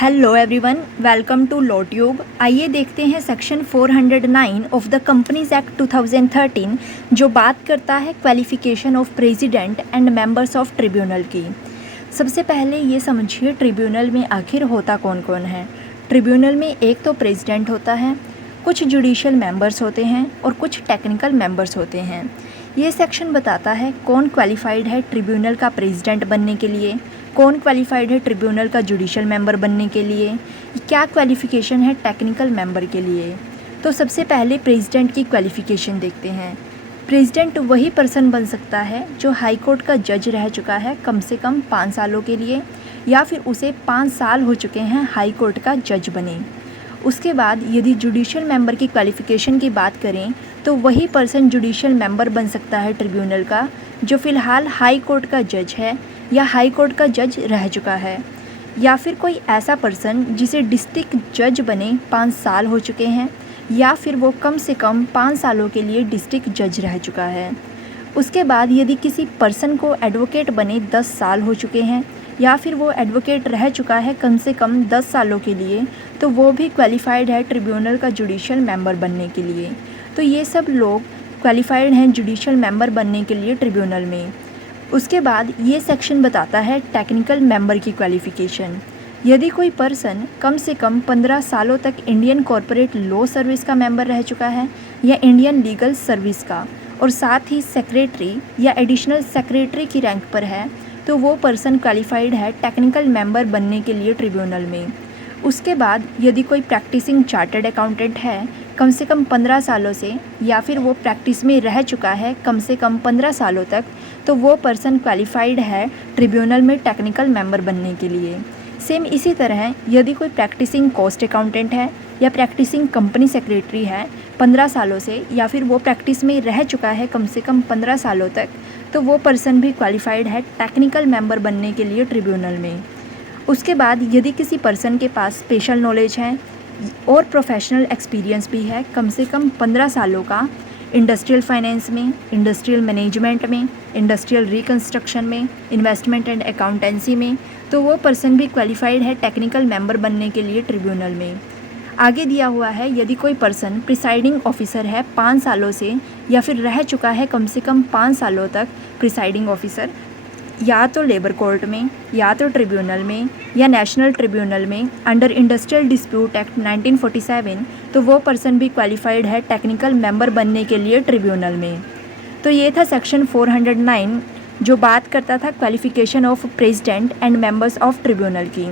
Hello everyone, welcome to Law Tube. आइए देखते हैं section 409 of the Companies Act 2013 जो बात करता है qualification of president and members of tribunal की। सबसे पहले ये समझिए ट्रिब्यूनल में आखिर होता कौन कौन है। ट्रिब्यूनल में एक तो प्रेसिडेंट होता है, कुछ जुडिशियल मेंबर्स होते हैं और कुछ टेक्निकल मेंबर्स होते हैं। ये सेक्शन बताता है कौन क्वालिफाइड है ट्रिब्यूनल का प्रेसिडेंट बनने के लिए, कौन क्वालिफाइड है ट्रिब्यूनल का जुडिशियल मेंबर बनने के लिए, क्या क्वालिफ़िकेशन है टेक्निकल मेंबर के लिए। तो सबसे पहले प्रेसिडेंट की क्वालिफ़िकेशन देखते हैं। प्रेसिडेंट वही पर्सन बन सकता है जो हाई कोर्ट का जज रह चुका है कम से कम 5 सालों के लिए, या फिर उसे 5 साल हो चुके हैं हाई कोर्ट का जज बने। उसके बाद यदि जुडिशियल मेंबर की क्वालिफ़िकेशन की बात करें तो वही पर्सन जुडिशियल मेंबर बन सकता है ट्रिब्यूनल का जो फ़िलहाल हाई कोर्ट का जज है या हाई कोर्ट का जज रह चुका है, या फिर कोई ऐसा पर्सन जिसे डिस्ट्रिक्ट जज बने 5 साल हो चुके हैं, या फिर वो कम से कम 5 सालों के लिए डिस्ट्रिक्ट जज रह चुका है। उसके बाद यदि किसी पर्सन को एडवोकेट बने 10 साल हो चुके हैं, या फिर वो एडवोकेट रह चुका है कम से कम 10 सालों के लिए, तो वो भी क्वालिफाइड है ट्रिब्यूनल का जुडिशियल मेंबर बनने के लिए। तो ये सब लोग क्वालिफाइड हैं जुडिशियल मेंबर बनने के लिए ट्रिब्यूनल में। उसके बाद ये सेक्शन बताता है टेक्निकल मेंबर की क्वालिफ़िकेशन। यदि कोई पर्सन कम से कम 15 सालों तक इंडियन कॉरपोरेट लॉ सर्विस का मेंबर रह चुका है या इंडियन लीगल सर्विस का, और साथ ही सेक्रेटरी या एडिशनल सेक्रेटरी की रैंक पर है, तो वो पर्सन क्वालिफाइड है टेक्निकल मेंबर बनने के लिए ट्रिब्यूनल में। उसके बाद यदि कोई प्रैक्टिसिंग चार्टर्ड अकाउंटेंट है कम से कम 15 सालों से, या फिर वो प्रैक्टिस में रह चुका है कम से कम 15 सालों तक, तो वो पर्सन क्वालिफाइड है ट्रिब्यूनल में टेक्निकल मेंबर बनने के लिए। सेम इसी तरह यदि कोई प्रैक्टिसिंग कॉस्ट अकाउंटेंट है या प्रैक्टिसिंग कंपनी सेक्रेटरी है 15 सालों से, या फिर वो प्रैक्टिस में रह चुका है कम से कम 15 सालों तक, तो वो पर्सन भी क्वालिफाइड है टेक्निकल मेंबर बनने के लिए ट्रिब्यूनल में। उसके बाद यदि किसी पर्सन के पास स्पेशल नॉलेज है और प्रोफेशनल एक्सपीरियंस भी है कम से कम 15 सालों का, इंडस्ट्रियल फाइनेंस में, इंडस्ट्रियल मैनेजमेंट में, इंडस्ट्रियल रिकंस्ट्रक्शन में, इन्वेस्टमेंट एंड अकाउंटेंसी में, तो वो पर्सन भी क्वालिफाइड है टेक्निकल मेंबर बनने के लिए ट्रिब्यूनल में। आगे दिया हुआ है यदि कोई पर्सन प्रिसाइडिंग ऑफिसर है 5 सालों से, या फिर रह चुका है कम से कम 5 सालों तक प्रिसाइडिंग ऑफिसर, या तो लेबर कोर्ट में, या तो ट्रिब्यूनल में, या नेशनल ट्रिब्यूनल में अंडर इंडस्ट्रियल डिस्प्यूट एक्ट 1947, तो वो पर्सन भी क्वालिफाइड है टेक्निकल मेंबर बनने के लिए ट्रिब्यूनल में। तो ये था सेक्शन 409 जो बात करता था qualification of president and members of tribunal की।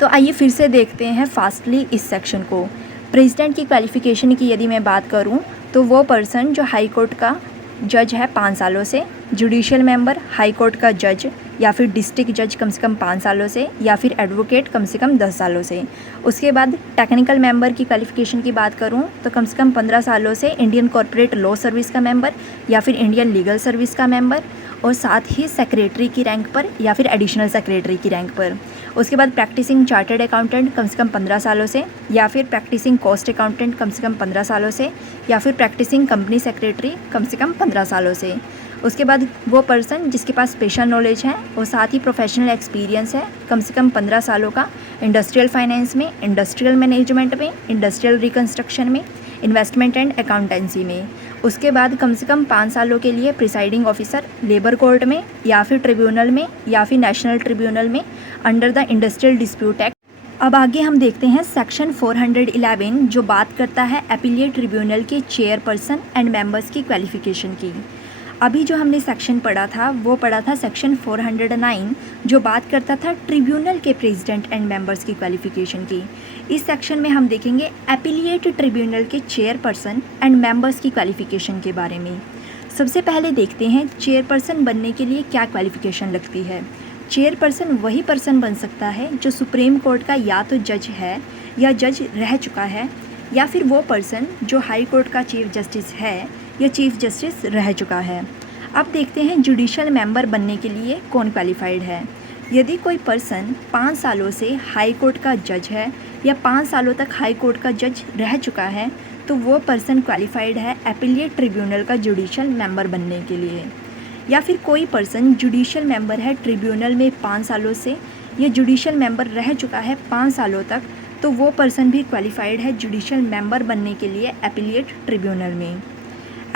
तो आइए फिर से देखते हैं फास्टली इस सेक्शन को। प्रेसिडेंट की क्वालिफिकेशन की यदि मैं बात करूं तो वो पर्सन जो हाई कोर्ट का जज है 5 सालों से, जुडिशियल मेंबर हाई कोर्ट का जज या फिर डिस्ट्रिक्ट जज कम से कम 5 सालों से, या फिर एडवोकेट कम से कम 10 सालों से। उसके बाद टेक्निकल मेंबर की क्वालिफिकेशन की बात करूं तो कम से कम 15 सालों से इंडियन कॉरपोरेट लॉ सर्विस का मेंबर या फिर इंडियन लीगल सर्विस का मेंबर, और साथ ही सेक्रेटरी की रैंक पर या फिर एडिशनल सेक्रेटरी की रैंक पर। उसके बाद प्रैक्टिसिंग चार्टर्ड अकाउंटेंट कम से कम 15 सालों से, या फिर प्रैक्टिसिंग कॉस्ट अकाउंटेंट कम से कम 15 सालों से, या फिर प्रैक्टिसिंग कंपनी सेक्रेटरी कम से कम 15 सालों से। उसके बाद वो पर्सन जिसके पास स्पेशल नॉलेज है और साथ ही प्रोफेशनल एक्सपीरियंस है कम से कम 15 सालों का, इंडस्ट्रियल फाइनेंस में, इंडस्ट्रियल मैनेजमेंट में, इंडस्ट्रियल रिकंस्ट्रक्शन में, इन्वेस्टमेंट एंड अकाउंटेंसी में। उसके बाद कम से कम 5 सालों के लिए प्रिसाइडिंग ऑफिसर लेबर कोर्ट में, या फिर ट्रिब्यूनल में, या फिर नेशनल ट्रिब्यूनल में under the industrial dispute act. अब आगे हम देखते हैं सेक्शन 411 जो बात करता है अपीलेट ट्रिब्यूनल के चेयरपर्सन एंड मेंबर्स की क्वालिफिकेशन की। अभी जो हमने सेक्शन पढ़ा था वो पढ़ा था सेक्शन 409 जो बात करता था ट्रिब्यूनल के प्रेसिडेंट एंड मेंबर्स की क्वालिफिकेशन की। इस सेक्शन में हम देखेंगे अपीलेट ट्रिब्यूनल के चेयरपर्सन एंड मेंबर्स की क्वालिफिकेशन के बारे में। सबसे पहले देखते हैं चेयरपर्सन बनने के लिए क्या क्वालिफिकेशन लगती है। चेयरपर्सन वही पर्सन बन सकता है जो सुप्रीम कोर्ट का या तो जज है या जज रह चुका है, या फिर वो पर्सन जो हाई कोर्ट का चीफ जस्टिस है या चीफ जस्टिस रह चुका है। अब देखते हैं जुडिशियल मेंबर बनने के लिए कौन क्वालिफाइड है। यदि कोई पर्सन 5 सालों से हाई कोर्ट का जज है या 5 सालों तक हाई कोर्ट का जज रह चुका है, तो वो पर्सन क्वालिफाइड है अपीलेट ट्रिब्यूनल का जुडिशियल मेंबर बनने के लिए। या फिर कोई पर्सन जुडिशियल मेंबर है ट्रिब्यूनल में 5 सालों से, ये जुडिशल मेंबर रह चुका है 5 सालों तक, तो वो पर्सन भी क्वालिफाइड है जुडिशल मेंबर बनने के लिए एपिलिएट ट्रिब्यूनल में।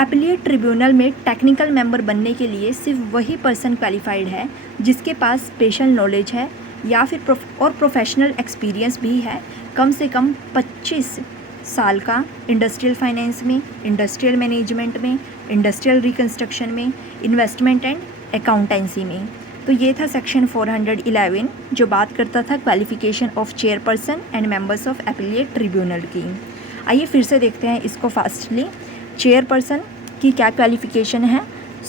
एपिलिएट ट्रिब्यूनल में टेक्निकल मेंबर बनने के लिए सिर्फ वही पर्सन क्वालिफाइड है जिसके पास स्पेशल नॉलेज है या फिर प्रोफेशनल एक्सपीरियंस भी है कम से कम 25 साल का इंडस्ट्रियल फाइनेंस में, इंडस्ट्रियल मैनेजमेंट में, इंडस्ट्रियल रिकंस्ट्रक्शन में, इन्वेस्टमेंट एंड अकाउंटेंसी में। तो ये था सेक्शन 411 जो बात करता था qualification of chairperson and members of appellate tribunal की। आइए फिर से देखते हैं इसको फास्टली। चेयरपर्सन की क्या क्वालिफिकेशन है?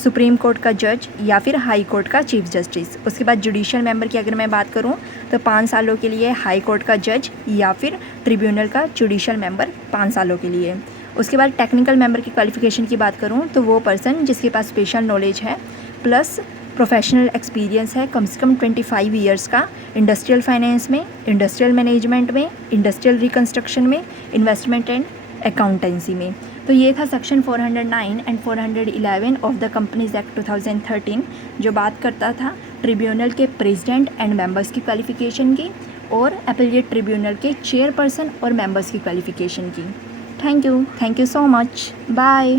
सुप्रीम कोर्ट का जज या फिर हाई कोर्ट का चीफ जस्टिस। उसके बाद जुडिशियल मेंबर की अगर मैं बात करूं तो 5 सालों के लिए हाई कोर्ट का जज या फिर ट्रिब्यूनल का जुडिशियल मेंबर 5 सालों के लिए। उसके बाद टेक्निकल मेंबर की क्वालिफिकेशन की बात करूं तो वो पर्सन जिसके पास स्पेशल नॉलेज है प्लस प्रोफेशनल एक्सपीरियंस है कम से कम 25 ईयर्स का इंडस्ट्रियल फाइनेंस में, इंडस्ट्रियल मैनेजमेंट में, इंडस्ट्रियल रिकंस्ट्रक्शन में, इन्वेस्टमेंट एंड अकाउंटेंसी में। तो ये था section 409 and 411 of the Companies Act 2013 जो बात करता था ट्रिब्यूनल के प्रेसिडेंट एंड मेंबर्स की क्वालिफिकेशन की और एपिलिएट ट्रिब्यूनल के चेयरपर्सन और मेंबर्स की क्वालिफिकेशन की। Thank you so much, bye.